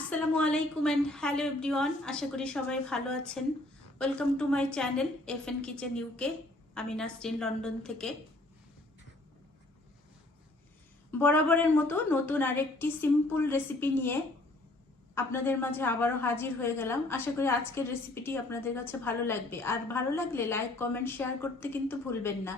আসসালামু আলাইকুম and hello everyone, আশা করি সবাই ভালো আছেন। Welcome to my channel FN kitchen UK. আমি নাসরিন লন্ডন থেকে বরাবরের মতো নতুন আরেকটি সিম্পল রেসিপি নিয়ে আপনাদের মাঝে আবারও হাজির হয়ে গেলাম। আশা করি আজকের রেসিপিটি আপনাদের কাছে ভালো লাগবে, আর ভালো লাগলে লাইক কমেন্ট শেয়ার করতে কিন্তু ভুলবেন না।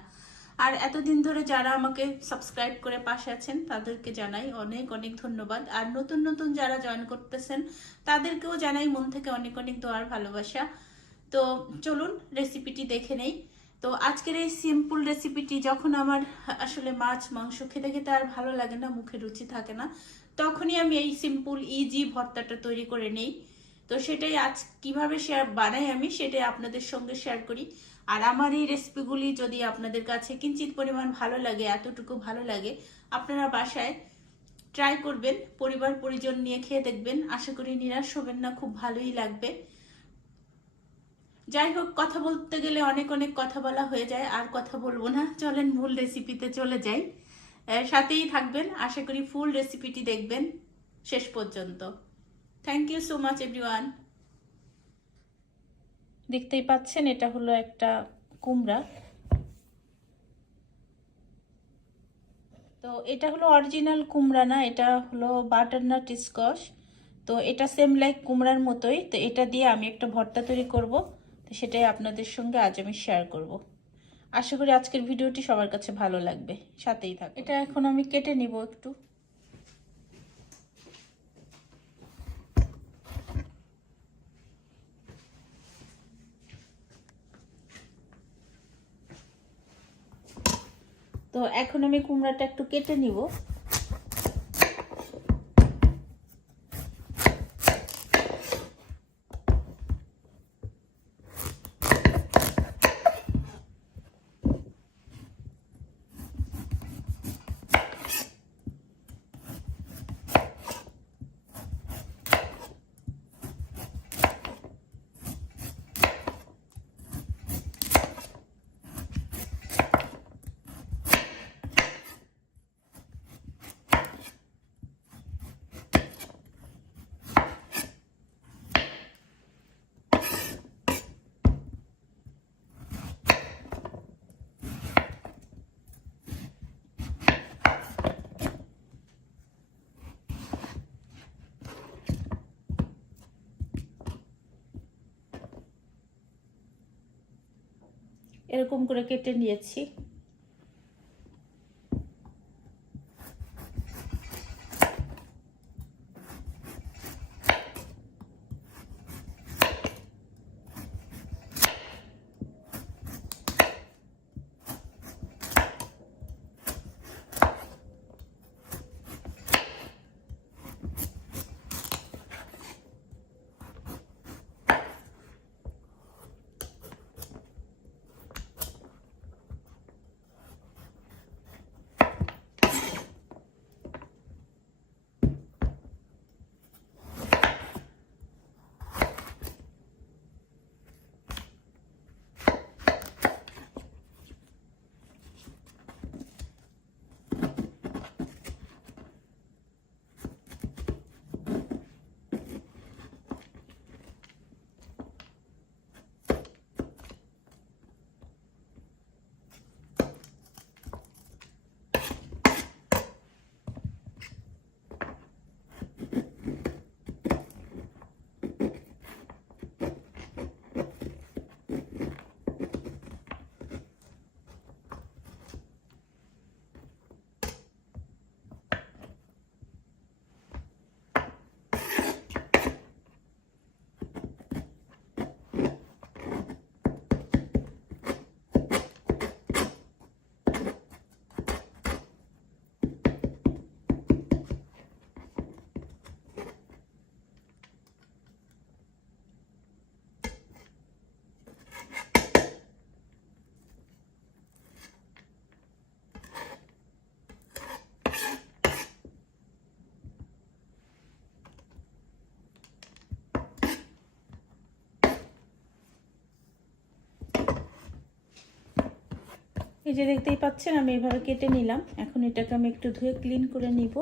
আর এতদিন ধরে যারা আমাকে সাবস্ক্রাইব করে পাশে আছেন তাদেরকে জানাই অনেক অনেক ধন্যবাদ। আর নতুন নতুন যারা জয়েন করতেছেন তাদেরকেও জানাই মন থেকে অনেক অনেক দোয়ার ভালোবাসা। তো চলুন রেসিপিটি দেখে নেই। তো আজকের এই সিম্পল রেসিপিটি যখন আমার আসলে মাছ মাংস খেতে খেতে আর ভালো লাগে না, মুখে রুচি থাকে না, তখনই আমি এই সিম্পল ইজি ভর্তাটা তৈরি করে নেই। তো সেটাই আজ কিভাবে বানাই আমি সেটাই আপনাদের সঙ্গে শেয়ার করি। আর আমার এই রেসিপিগুলি যদি আপনাদের কাছে কিঞ্চিত পরিমাণ ভালো লাগে, এতটুকু ভালো লাগে, আপনারা বাসায় ট্রাই করবেন, পরিবার পরিজন নিয়ে খেয়ে দেখবেন। আশা করি নিরাশ হবেন না, খুব ভালোই লাগবে। যাই হোক, কথা বলতে গেলে অনেক অনেক কথা বলা হয়ে যায়, আর কথা বলবো না, চলেন মূল রেসিপিতে চলে যাই। সাথেই থাকবেন, আশা করি ফুল রেসিপিটি দেখবেন শেষ পর্যন্ত। Thank you so much everyone. দেখতেই পাচ্ছেন এটা হলো একটা কুমড়া। তো এটা হলো অরিজিনাল কুমড়া না, এটা হলো বাটারনাট স্কোয়াশ। তো এটা সেম লাইক কুমড়ার মতোই। তো এটা দিয়ে আমি একটা ভর্তা তৈরি করব, তো সেটাই আপনাদের সঙ্গে আজ আমি শেয়ার করব। আশা করি আজকের ভিডিওটি সবার কাছে ভালো লাগবে, সাথেই থাকুন। এটা এখন আমি কেটে নিব একটু। তো এখন আমি কুমড়াটা একটু কেটে নিব। এরকম করে কেটে নিয়েছি। এই যে দেখতেই পাচ্ছেন আমি এভাবে কেটে নিলাম। এখন এটাকে আমি একটু ধুয়ে ক্লিন করে নিব।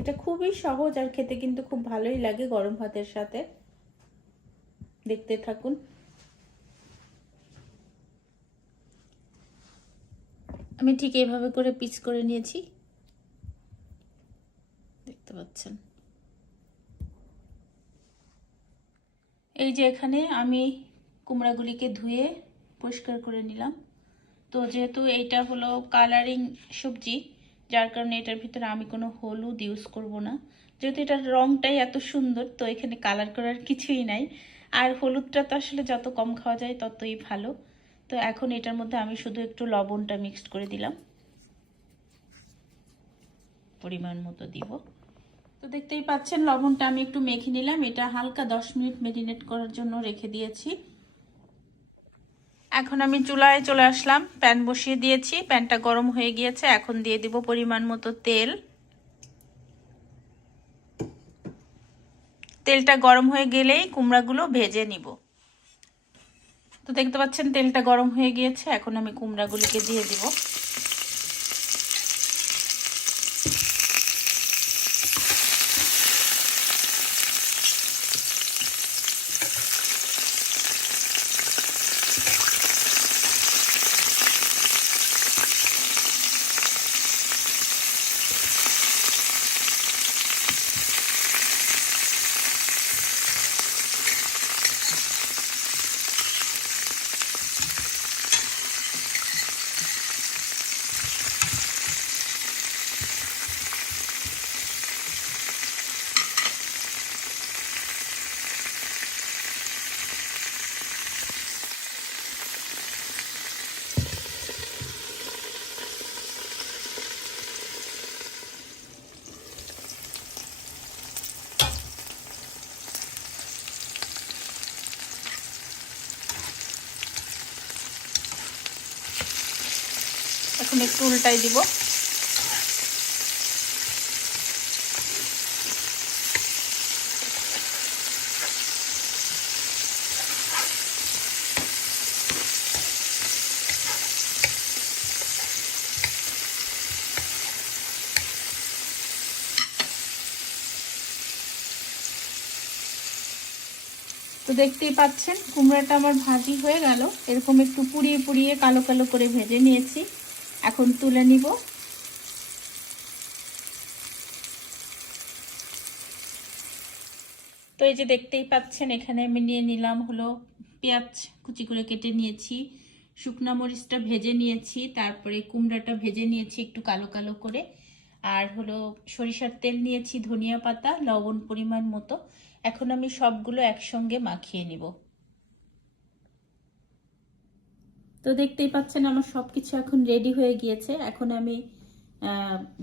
এটা খুবই সহজ আর খেতে কিন্তু খুব ভালোই লাগে গরম ভাতের সাথে। দেখতে থাকুন। আমি ঠিক এইভাবে করে পিস করে নিয়েছি, দেখতে পাচ্ছেন। এই যে এখানে আমি কুমড়াগুলিকে ধুয়ে পরিষ্কার করে নিলাম। তো যেহেতু এইটা হলো কালারিং সবজি, যার কারণে এটার ভিতরে আমি কোনো হলুদ ইউজ করব না। যেহেতু এটার রংটাই এত সুন্দর, তো এখানে কালার করার কিছুই নাই। আর হলুদটা তো আসলে যত কম খাওয়া যায় ততই ভালো। তো এখন এটার মধ্যে আমি শুধু একটু লবণটা মিক্সড করে দিলাম, পরিমাণ মতো দিব। তো দেখতেই পাচ্ছেন লবণটা আমি একটু মেখে নিলাম। এটা হালকা 10 মিনিট ম্যারিনেট করার জন্য রেখে দিয়েছি। এখন আমি চুলায় চলে আসলাম, প্যান বসিয়ে দিয়েছি, প্যানটা গরম হয়ে গিয়েছে। এখন দিয়ে দিব পরিমাণ মতো তেল। তেলটা গরম হয়ে গেলেই কুমড়াগুলো ভেজে নিব। তো দেখতে পাচ্ছেন তেলটা গরম হয়ে গিয়েছে, এখন আমি কুমড়াগুলিকে দিয়ে দিব। এখন একটু উল্টাই দিব। তো দেখতেই পাচ্ছেন কুমড়াটা আমার ভাজি হয়ে গেল। এরকম একটু পুড়িয়ে পুড়িয়ে কালো কালো করে ভেজে নিয়েছি। এখন তুলে নিব। তো এই যে দেখতেই পাচ্ছেন এখানে আমি নিয়ে নিলাম হলো পেঁয়াজ কুচি করে কেটে নিয়েছি, শুকনা মরিচটা ভেজে নিয়েছি, তারপরে কুমড়াটা ভেজে নিয়েছি একটু কালো কালো করে, আর হলো সরিষার তেল নিয়েছি, ধনিয়া পাতা, লবণ পরিমাণ মতো। এখন আমি সবগুলো একসঙ্গে মাখিয়ে নিব। তো দেখতেই পাচ্ছেন আমার সবকিছু এখন রেডি হয়ে গিয়েছে। এখন আমি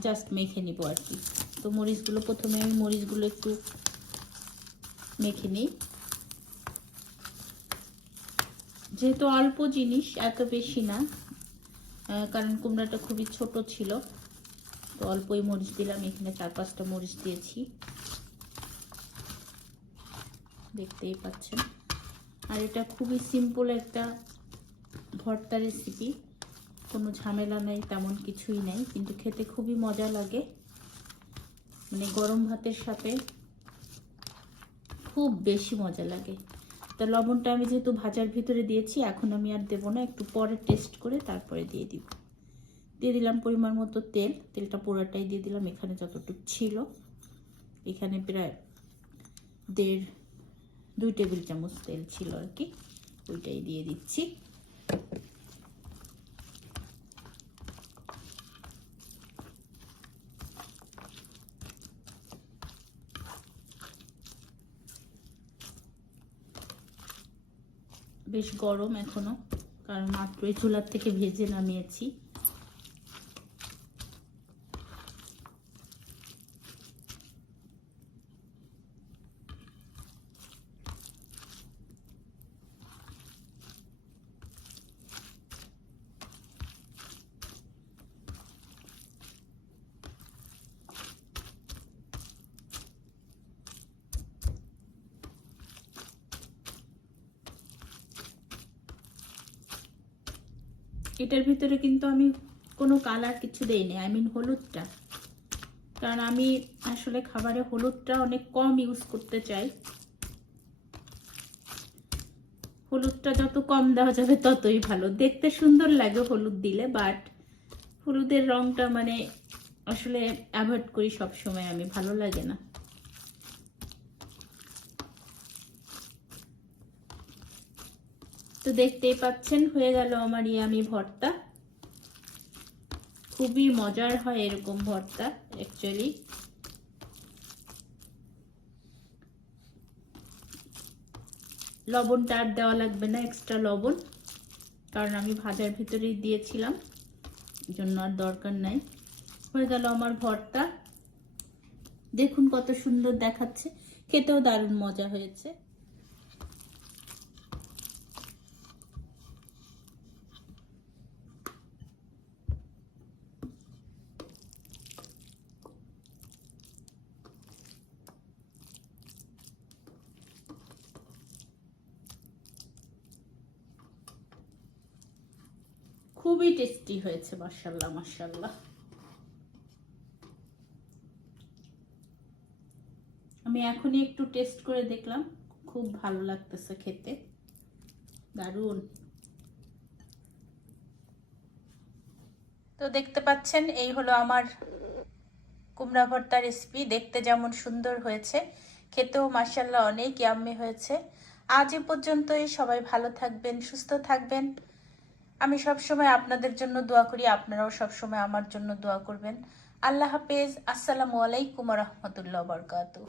জাস্ট মেখে নিব আর কি। তো মরিচগুলো প্রথমে আমি মরিচগুলো একটু মেখে নিই। যেহেতু অল্প জিনিস, এত বেশি না, কারণ কুমড়াটা খুবই ছোট ছিল, তো অল্পই মরিচ দিলাম। এখানে 4-5টা মরিচ দিয়েছি, দেখতেই পাচ্ছেন। আর এটা খুবই সিম্পল একটা ভর্তা রেসিপি, কোনো ঝামেলা নাই, তেমন কিছুই নাই, কিন্তু খেতে খুবই মজা লাগে। মানে গরম ভাতের সাথে খুব বেশি মজা লাগে। তো লবণটা আমি যেহেতু ভাজার ভিতরে দিয়েছি, এখন আমি আর দেবো না, একটু পরে টেস্ট করে তারপরে দিয়ে দিব। দিয়ে দিলাম পরিমাণ মতো তেল। তেলটা পুরোটাই দিয়ে দিলাম, এখানে যতটুকু ছিল। এখানে প্রায় 1.5-2 টেবিল চামচ তেল ছিল আর কি, ওইটাই দিয়ে দিচ্ছি। বেশ গরম এখনো, কারণ মাত্রই চুলার থেকে ভেজে নামিয়েছি। এটার ভিতরে কিন্তু আমি কোনো কালার কিছু দেইনি, আই মিন হলুদটা। কারণ আমি আসলে খাবারে হলুদটা অনেক কম ইউজ করতে চাই। হলুদটা যত কম দেওয়া যাবে ততই ভালো। দেখতে সুন্দর লাগে হলুদ দিলে, বাট হলুদের রংটা মানে আসলে অ্যাভয়েড করি সব সময় আমি, ভালো লাগে না। তো দেখতেই পাচ্ছেন হয়ে গেল আমার ইয়ামি ভর্তা। খুবই মজার হয় এরকম ভর্তা অ্যাকচুয়ালি। লবণটা আর দেওয়া লাগবে না, এক্সট্রা লবণ, কারণ আমি ভাজার ভিতরেই দিয়েছিলাম, জন্য আর দরকার নাই। হয়ে গেল আমার ভর্তা। দেখুন কত সুন্দর দেখাচ্ছে, খেতেও দারুণ মজা হয়েছে। খুবই টেস্টি হয়েছে, মাশাআল্লাহ মাশাআল্লাহ। আমি এখনই একটু টেস্ট করে দেখলাম, খুব ভালো লাগতেছে খেতে, দারুণ। তো দেখতে পাচ্ছেন এই হলো আমার কুমড়া ভর্তা রেসিপি। দেখতে যেমন সুন্দর হয়েছে, খেতেও মাশাআল্লাহ অনেক ইয়াম্মি হয়েছে। আজ এ পর্যন্তই। সবাই ভালো থাকবেন, সুস্থ থাকবেন। আমি সব সময় আপনাদের জন্য দোয়া করি, আপনারাও সব সময় আমার জন্য দোয়া করবেন। আল্লাহ হাফেজ। আসসালামু আলাইকুম ওয়া রাহমাতুল্লাহি ওয়া বারাকাতুহু।